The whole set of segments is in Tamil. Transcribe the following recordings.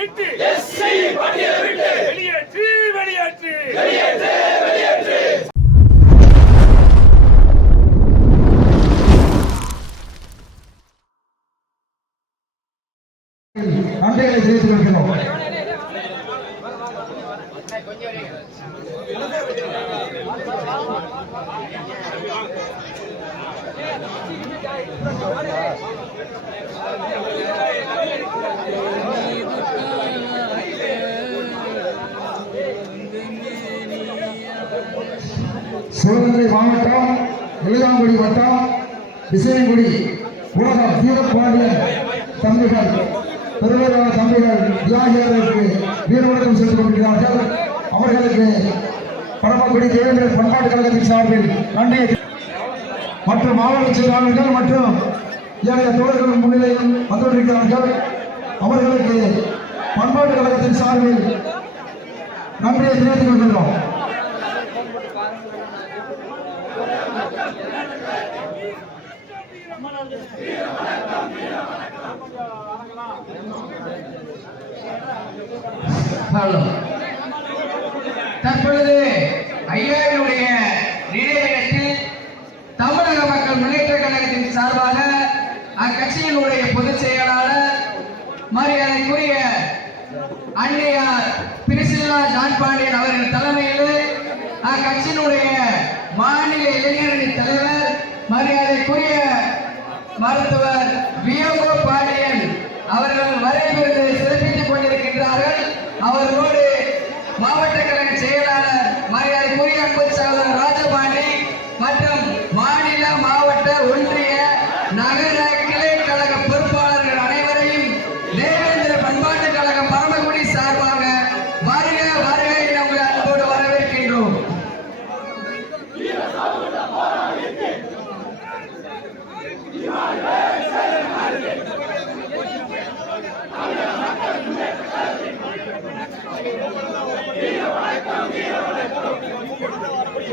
பட்டியலை விட்டு வெளியேற்று வெளியேற்று. நன்றிகளை தெரிவித்துக் கொள்கிறோம். சிவகங்கை மாவட்டம் எழுதாங்குடி வட்டம் விசயங்குடி உலகம் வீரபாண்டியன் தம்பிகள் பெருமையான தம்பிகள் தியாகிகளுக்கு வீரவணக்கம் செலுத்திக் கொண்டிருக்கிறார்கள். அவர்களுக்கு பரமக்குடி தேவேந்திர பண்பாட்டு கழகத்தின் சார்பில் நன்றியை மற்றும் மாவட்ட செயலாளர்கள் மற்றும் ஏழைய தோழர்கள் முன்னிலையில் வந்துள்ளிருக்கிறார்கள் அவர்களுக்கு பண்பாட்டு கழகத்தின் சார்பில் நன்றியை தெரிவித்துக் கொள்கிறோம் ஹலோ. தற்பொழுது ஐயாவினுடைய நினைவிடத்தில் தமிழக மக்கள் முன்னேற்ற கழகத்தின் சார்பாக அக்கட்சியினுடைய பொது செயலாளர் மரியாதைக்குரிய அன்னையார் பிரிசில்லா ஜான் பாண்டியன் அவர்கள் தலைமையில் அக்கட்சியினுடைய பேரவை தலைவர் மரியாதைக்குரிய மருத்துவர் வியோகோ பாண்டியன் அவர்கள் வரைவிருந்து சிறப்பி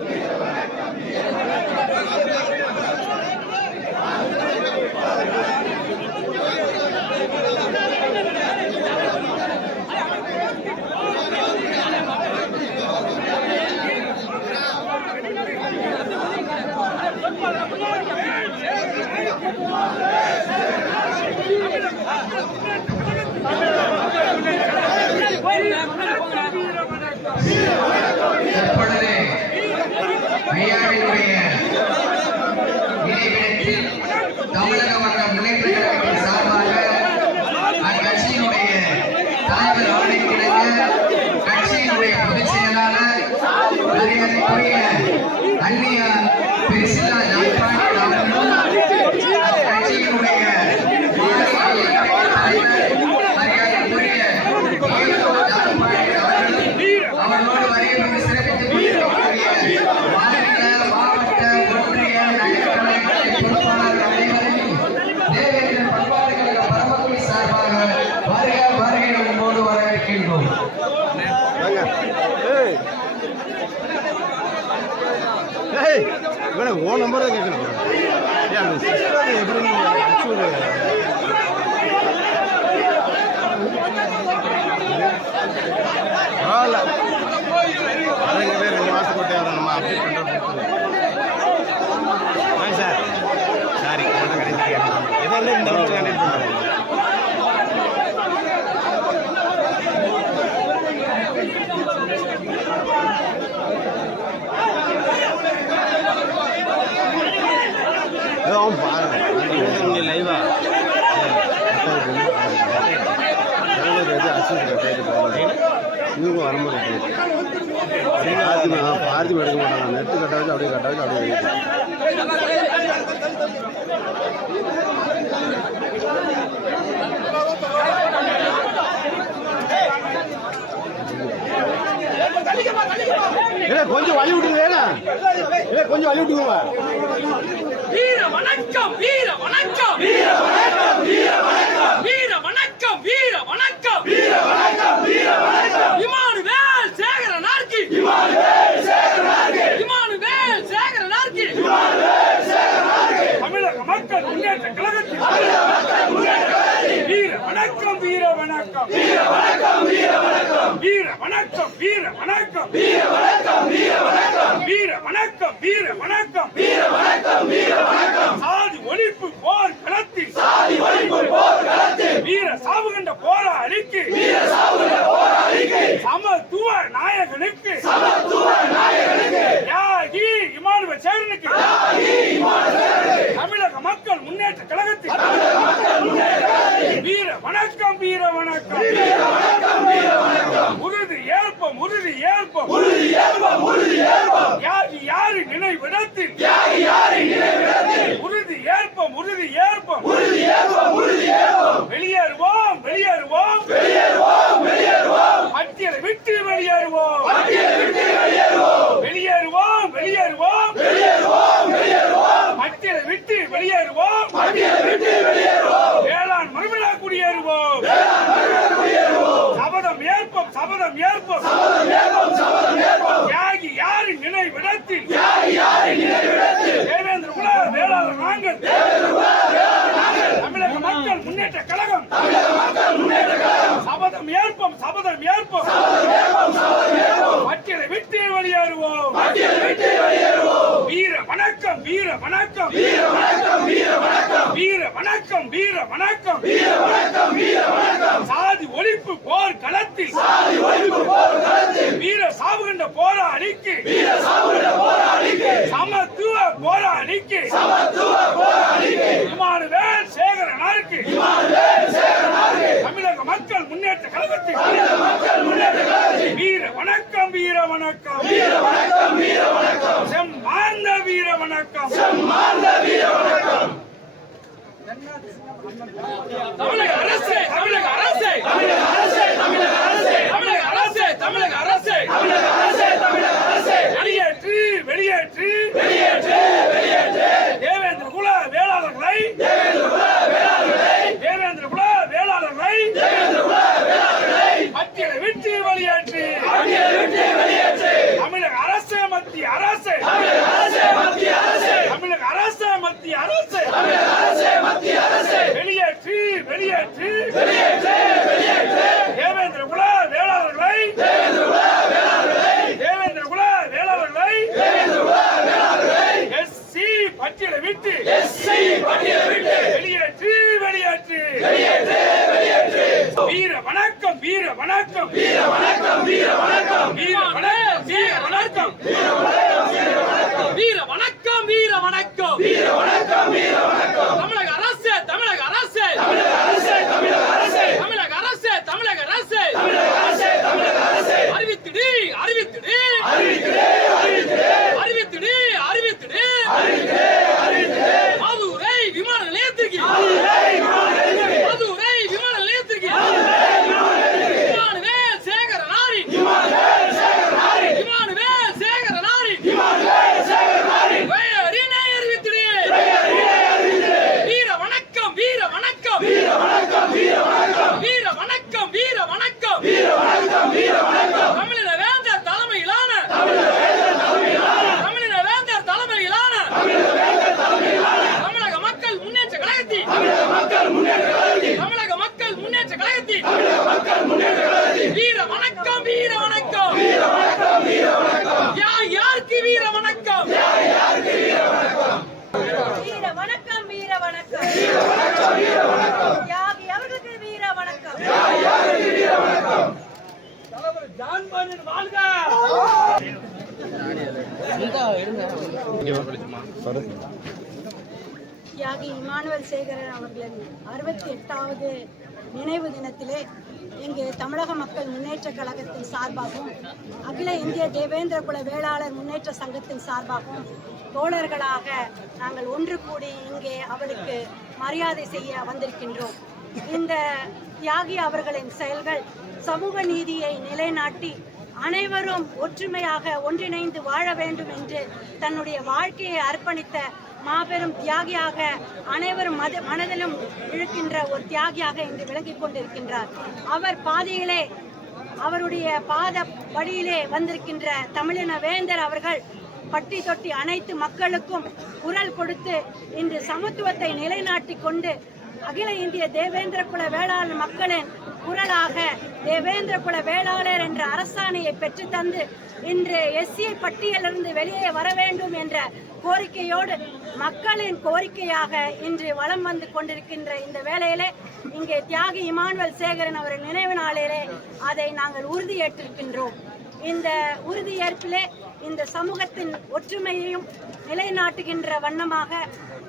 Please. தமிழக மக்கள் இவனை நம்பர் தான் கேட்கணும். ஏன் சிஸ்டர் எப்படி அடிச்சு பரவாயில்ல. அதுங்களே ரெண்டு மாதத்துக்கு விட்டு அதை நம்ம அப்டேட் பண்ணுறோம் சார். சாரி எதாவது இந்த இன்னும் இதுக்கும் வரமாட்டேன் பார்த்து பார்த்தி எடுக்க மாட்டாங்க நெட்டு கட்ட வச்சு அப்படியே கட்ட வச்சு அப்படியே கொஞ்சம் வழி விட்டுங்க கொஞ்சம் வழி விட்டுங்க வீர வணக்கம் வணக்கம் வீர வணக்கம் வீர வணக்கம் வீர வணக்கம் வீர வணக்கம் வீர வணக்கம் வீர வணக்கம் வீர வணக்கம் வீர வணக்கம் வீர வணக்கம் வீர வணக்கம் சாதி ஒழிப்பு போர் களத்தில் சாதி ஒழிப்பு போர் களத்தில் வீர சாவுகின்ற போராளிக்கு வீர சாவுகின்ற போராளிக்கு சமத்துவ நாயகனுக்கு சமத்துவ நாயகனுக்கு யாகி இமானுவ சேரனுக்கு யாகி இமானுவ சேரனுக்கு மக்கள் முன்னேற்ற கழகத்தில். வீர வணக்கம் வீர வணக்கம். உறுதி ஏற்போம் உறுதி ஏற்போம் சபதம் ஏற்போம். சபதம் ஏற்போம் சபதம் ஏற்போம் தியாகி யாரின் நினைவிடத்தில்? தியாகி யாரின் நினைவிடத்தில் தேவேந்திர குல வேளாளர் நாங்கள். தேவேந்திர குல வேளாளர் நாங்கள் தமிழக மக்கள் முன்னேற்ற கழகம். தமிழக மக்கள் முன்னேற்ற கழகம் சபதம் ஏற்போம் சபதம் ஏற்போம். சபதம் ஏற்போம் சபதம் ஏற்போம் பட்டியலை விட்டு வெளியேறுவோம் பட்டியலை விட்டு வெளியேறுவோம் வீர வணக்கம் வீர வணக்கம். வீர வணக்கம் வீர வணக்கம். வீர வணக்கம் வீர வணக்கம். வீர வணக்கம் வீர வணக்கம். சாதி ஒழிப்பு போர் களத்தில். சாதி ஒழிப்பு போர் களத்தில். வீர சாவு கண்ட போராளிக்கு. வீர சாவு கண்ட போராளிக்கு. சமத்துவ போராளிக்கு. சமத்துவ போராளிக்கு. இமானுவேல் சேகரனாருக்கு. இமானுவேல் சேகரனாருக்கு. தமிழக மக்கள் முன்னேற்ற கழகத்தில். மக்கள் முன்னேற்ற வீர வணக்கம் வீர வணக்கம். வீர வணக்கம் வீர வணக்கம் செம்மார்ந்த வீர வணக்கம். செம்மார்ந்த வீர வணக்கம் தமிழக அரசு தமிழக அரசு. தமிழக அரசு தமிழக அரசு. தமிழக அரசு தமிழக அரசு தமிழக அரசு தமிழக அரசு வெளியேற்று வெளியேற்று. வெளியேற்று வெளியேற்று தேவேந்திர தேவேந்திர குல வேளாளர்களை தேவேந்திர குல வேளாளர்களை தேவேந்திர குல வேளாளர்களை பட்டியலை விட்டு வெளியேற்று பட்டியலை விட்டு வெளியேற்று தமிழக அரசு மத்திய அரசு. தமிழக அரசு மத்திய அரசு. தமிழக அரசு மத்திய அரசு தமிழக அரசு மத்திய அரசு வெளியேற்றி வெளியேற்றி. வெளியேற்றி வெளியேற்றி தேவேந்திர குல வேளாளர்களை. தேவேந்திர குல வேளாளர்களை. தேவேந்திர குல வேளாளர்களை தேவேந்திர குல வேளாளர்களை எஸ்சி பட்டியல விட்டு எஸ்சி பட்டியல விட்டு வெளியேற்றி வெளியேற்றி. வெளியேற்றி வெளியேற்றி வீர வணக்கம் வீர வணக்கம். வீர தமிழக மக்கள் முன்னேற்ற வீர வணக்கம் வீர வணக்கம் வீர வணக்கம் வீர வணக்கம் யார் யாருக்கு வீர வணக்கம் யார் யாருக்கு வீர வணக்கம் வீர வணக்கம் வீர வணக்கம் வீர வணக்கம் வீர வணக்கம் தியாகி அவர்களுக்கு வீர வணக்கம் தலைவர் ஜான் பாண்டியன் வாழ்க இங்கே வெளிச்சுமா தியாகி இமானுவல் சேகரன் அவர்களின் அறுபத்தி எட்டாவது நினைவு தினத்திலே இங்கு தமிழக மக்கள் முன்னேற்றக் கழகத்தின் சார்பாகவும் அகில இந்திய தேவேந்திர குல வேளாளர் முன்னேற்ற சங்கத்தின் சார்பாகவும் தோழர்களாக நாங்கள் ஒன்று கூடி இங்கே அவருக்கு மரியாதை செய்ய வந்திருக்கின்றோம். இந்த தியாகி அவர்களின் செயல்கள் சமூக நீதியை நிலைநாட்டி அனைவரும் ஒற்றுமையாக ஒன்றிணைந்து வாழ வேண்டும் என்று தன்னுடைய வாழ்க்கையை அர்ப்பணித்த மாபெரும் தியாகியாக அனைவரும் மத மனதிலும் இழுக்கின்ற ஒரு தியாகியாக இன்று விளங்கிக் கொண்டிருக்கின்றார். அவர் பாதையிலே அவருடைய பாத வழியிலே வந்திருக்கின்ற தமிழின வேந்தர் அவர்கள் பட்டி தொட்டி அனைத்து மக்களுக்கும் குரல் கொடுத்து இன்று சமத்துவத்தை நிலைநாட்டி கொண்டு அகில இந்திய தேவேந்திர குல வேளாளர் மக்களின் குரலாக தேவேந்திர குல வேளாளர் என்ற அரசாணையை பெற்றுத்தந்து இன்று எஸ்சி பட்டியலிருந்து வெளியே வர வேண்டும் என்ற கோரிக்கையோடு மக்களின் கோரிக்கையாக இன்று வலம் வந்து கொண்டிருக்கின்ற இந்த வேளையிலே இங்கே தியாகி இமானுவல் சேகரன் அவரின் நினைவு நாளிலே அதை நாங்கள் உறுதியேற்றிருக்கின்றோம். இந்த உறுதியேற்பிலே இந்த சமூகத்தின் ஒற்றுமையையும் நிலைநாட்டுகின்ற வண்ணமாக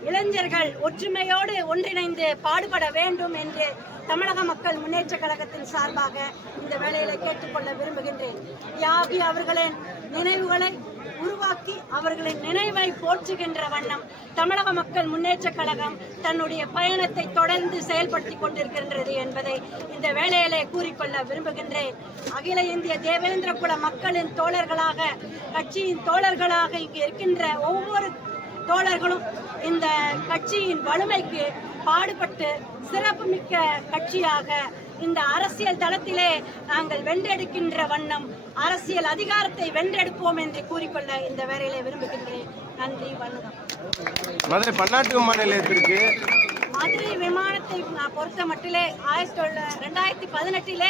இளைஞர்கள் ஒற்றுமையோடு ஒன்றிணைந்து பாடுபட வேண்டும் என்று தமிழக மக்கள் முன்னேற்ற கழகத்தின் சார்பாக இந்த வேலையில கேட்டுக்கொள்ள விரும்புகின்றேன். யாகி அவர்களின் நினைவுகளை உருவாக்கி அவர்களின் நினைவை போற்றுகின்ற வண்ணம் தமிழக மக்கள் முன்னேற்ற கழகம் தன்னுடைய பயணத்தை தொடர்ந்து செயல்படுத்தி கொண்டிருக்கின்றது என்பதை இந்த வேலையிலே கூறிக்கொள்ள விரும்புகின்றேன். அகில இந்திய தேவேந்திர குல மக்களின் தோழர்களாக கட்சியின் தோழர்களாக இங்கு இருக்கின்ற ஒவ்வொரு தோழர்களும் கட்சியின் வலுமைக்கு பாடுபட்டு சிறப்புமிக்க கட்சியாக இந்த அரசியல் தளத்திலே நாங்கள் வென்றெடுக்கின்ற வண்ணம் அரசியல் அதிகாரத்தை வென்றெடுப்போம் என்று கூறிக்கொள்ள இந்த வேலையில விரும்புகின்றேன். நன்றி வணக்கம். மதுரை பன்னாட்டு விமான நிலையத்திற்கு மதுரை விமானத்தை நான் பொறுத்த மட்டிலே ஆயிரத்தி தொள்ள ரெண்டாயிரத்தி பதினெட்டிலே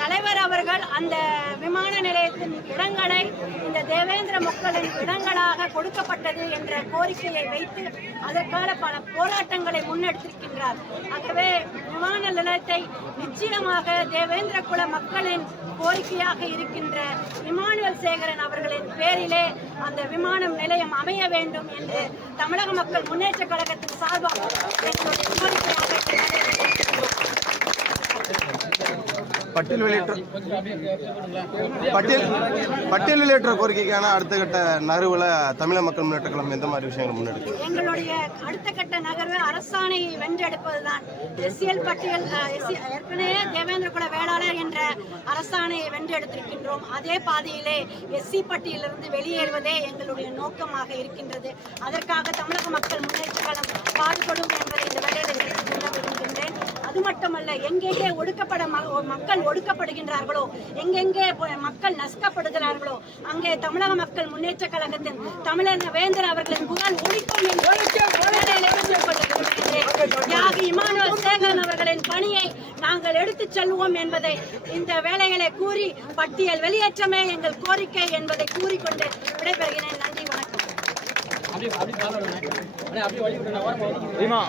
தலைவர் அவர்கள் அந்த விமான நிலையத்தின் இடங்களை இந்த தேவேந்திர மக்களின் இடங்களாக கொடுக்கப்பட்டது என்ற கோரிக்கையை வைத்து அதற்கான பல போராட்டங்களை முன்னெடுத்திருக்கின்றார். ஆகவே விமான நிலையத்தை நிச்சயமாக தேவேந்திர குல மக்களின் கோரிக்கையாக இருக்கின்ற இமானுவல் சேகரன் அவர்களின் பேரிலே அந்த விமானம் நிலையம் அமைய வேண்டும் என்று தமிழக மக்கள் முன்னேற்ற கழகத்தின் சார்பாக பட்டியல் வெளியேற்ற பட்டியல் பட்டியல் வெளியேற்ற கோரிக்கைக்கான அடுத்த கட்ட நகர்வுல தமிழக மக்கள் முன்னேற்ற கழகம் எந்த மாதிரி விஷயங்கள் முன்னெடுக்கு எங்களுடைய அடுத்த கட்ட நகர்வு அரசாணையை வென்றெடுப்பதுதான். எஸ்சிஎல் பட்டியல் ஏற்கனவே தேவேந்திர குல வேளாளர் என்ற அரசாணையை வென்றெடுத்திருக்கின்றோம். அதே பாதையிலே எஸ்சி பட்டியலிருந்து வெளியேறுவதே எங்களுடைய நோக்கமாக இருக்கின்றது. அதற்காக தமிழக மக்கள் முன்னேற்ற கழகம் பாடுபடும் என்பதை இந்த விரும்புகின்றேன் அது மட்டுமல்ல எங்கெங்கே ஒடுக்கப்பட ம- மக்கள் ஒடுக்கப்படுகின்றார்களோ எங்கெங்கே மக்கள் நசுக்கப்படுகிறார்களோ அங்கே தமிழக மக்கள் முன்னேற்ற கழகத்தின் தமிழக வேந்தர் அவர்களின் புகழ் ஒழிக்கும் தியாகி சேகரன் அவர்களின் பணியை நாங்கள் எடுத்துச் செல்வோம் என்பதை இந்த வேலைகளை கூறி பட்டியல் வெளியேற்றமே எங்கள் கோரிக்கை என்பதை கூறிக்கொண்டு விடைபெறுகிறேன். நன்றி வணக்கம். આપણી આપણી ચાલો અને આપણી વળી નવા